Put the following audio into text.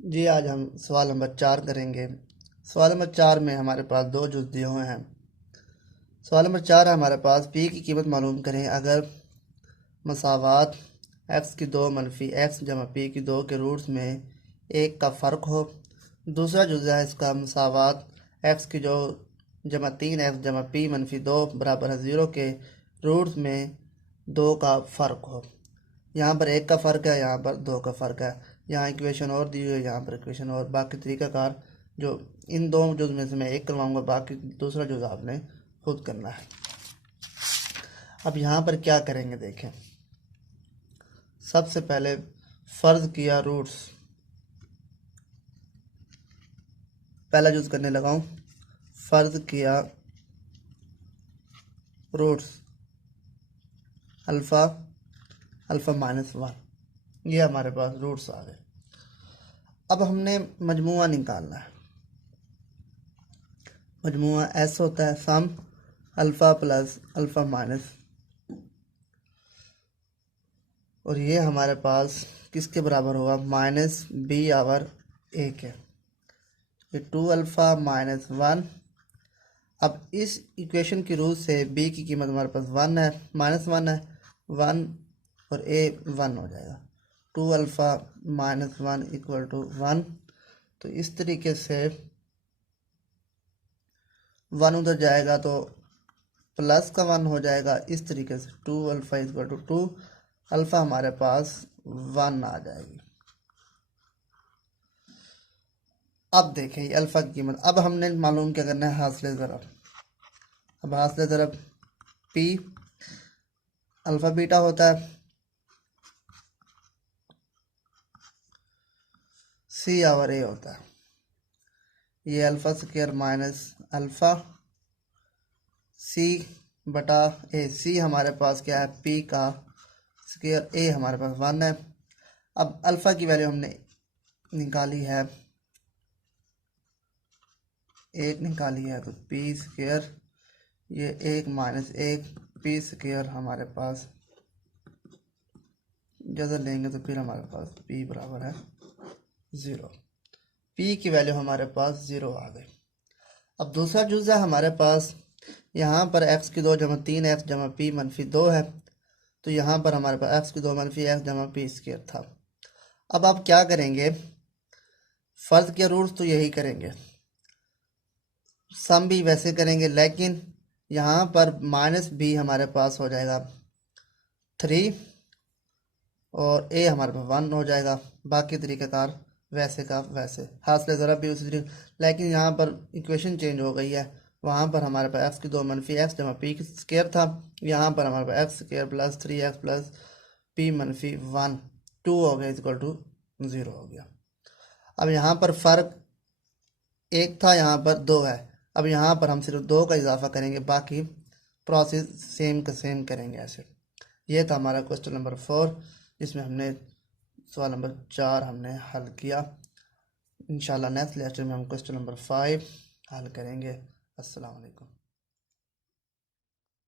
जी आज हम सवाल नंबर 4 करेंगे। सवाल नंबर 4 में हमारे पास दो जुज़ दिए हुए हैं। सवाल नंबर 4 है हमारे पास पी की कीमत मालूम करें अगर मसावात एक्स की दो मनफी एक्स जमा पी की दो के रूट्स में एक का फ़र्क हो। दूसरा जुज़ है इसका मसावात एक्स की जो जमा 3 एक्स जमा पी मनफी दो बराबर है 0 के रूट्स में दो का फ़र्क हो। यहाँ पर एक का फ़र्क है, यहाँ पर दो का फ़र्क है। यहाँ इक्वेशन और दी हुई है, यहाँ पर इक्वेशन और। बाकी तरीक़ाकार जो इन दो जुज़ में से मैं एक करवाऊँगा, बाकी दूसरा जुज़ आपने खुद करना है। अब यहाँ पर क्या करेंगे देखें। सबसे पहले फ़र्ज़ किया रूट्स, पहला जुज़ करने लगा हूँ। फ़र्ज़ किया रूट्स अल्फ़ा अल्फ़ा -1, ये हमारे पास रूट्स आ गए। अब हमने मजमुआ निकालना है। मजमुआ एस होता है सम अल्फ़ा प्लस अल्फ़ा माइनस, और ये हमारे पास किसके बराबर होगा, -b/1 है। ये 2α-1। अब इस इक्वेशन की रूट से b की कीमत हमारे पास 1 है, -1 है, 1 और a 1 हो जाएगा। 2α-1 = 1। तो इस तरीके से 1 उधर जाएगा तो प्लस का 1 हो जाएगा। इस तरीके से 2α = 2, अल्फ़ा हमारे पास 1 आ जाएगी। अब देखें ये अल्फ़ा की कीमत। अब हमने मालूम क्या करना है, हासिल ज़रब। अब हासिल ज़रब पी अल्फ़ा बीटा होता है, सी आवर ए होता है। ये अल्फ़ा स्क्वायर माइनस अल्फ़ा सी बटा ए। सी हमारे पास क्या है, पी का स्क्वायर, ए हमारे पास 1 है। अब अल्फ़ा की वैल्यू हमने निकाली है, 1 निकाली है, तो पी स्क्वायर, ये 1 - 1 पी स्क्वायर हमारे पास जब लेंगे तो फिर हमारे पास p बराबर है 0। p की वैल्यू हमारे पास 0 आ गई। अब दूसरा जुज़ है हमारे पास, यहाँ पर x की 2 जमा 3x जमा p मनफी 2 है, तो यहाँ पर हमारे पास x की 2 मनफी x जमा p स्क्वायर था। अब आप क्या करेंगे, फ़र्ज़ के रूट्स तो यही करेंगे, सम भी वैसे करेंगे, लेकिन यहाँ पर -b हमारे पास हो जाएगा 3 और a हमारे पास 1 हो जाएगा। बाकी तरीक़ाकार वैसे का वैसे, हासिल ज़रा भी उसी तरीके, लेकिन यहाँ पर इक्वेशन चेंज हो गई है। वहाँ पर हमारे पास x की 2 मनफी x जमा p स्क्वायर था, यहाँ पर हमारे पास x square plus 3x plus p मनफी 1 2 हो गया = 0 हो गया। अब यहाँ पर फ़र्क 1 था, यहाँ पर 2 है। अब यहाँ पर हम सिर्फ 2 का इजाफा करेंगे, बाकी प्रोसेस सेम का सेम करेंगे ऐसे। ये था हमारा क्वेश्चन नंबर 4, जिसमें हमने सवाल नंबर 4 हमने हल किया। इंशाल्लाह नेक्स्ट लेक्चर में हम क्वेश्चन नंबर 5 हल करेंगे। अस्सलाम वालेकुम।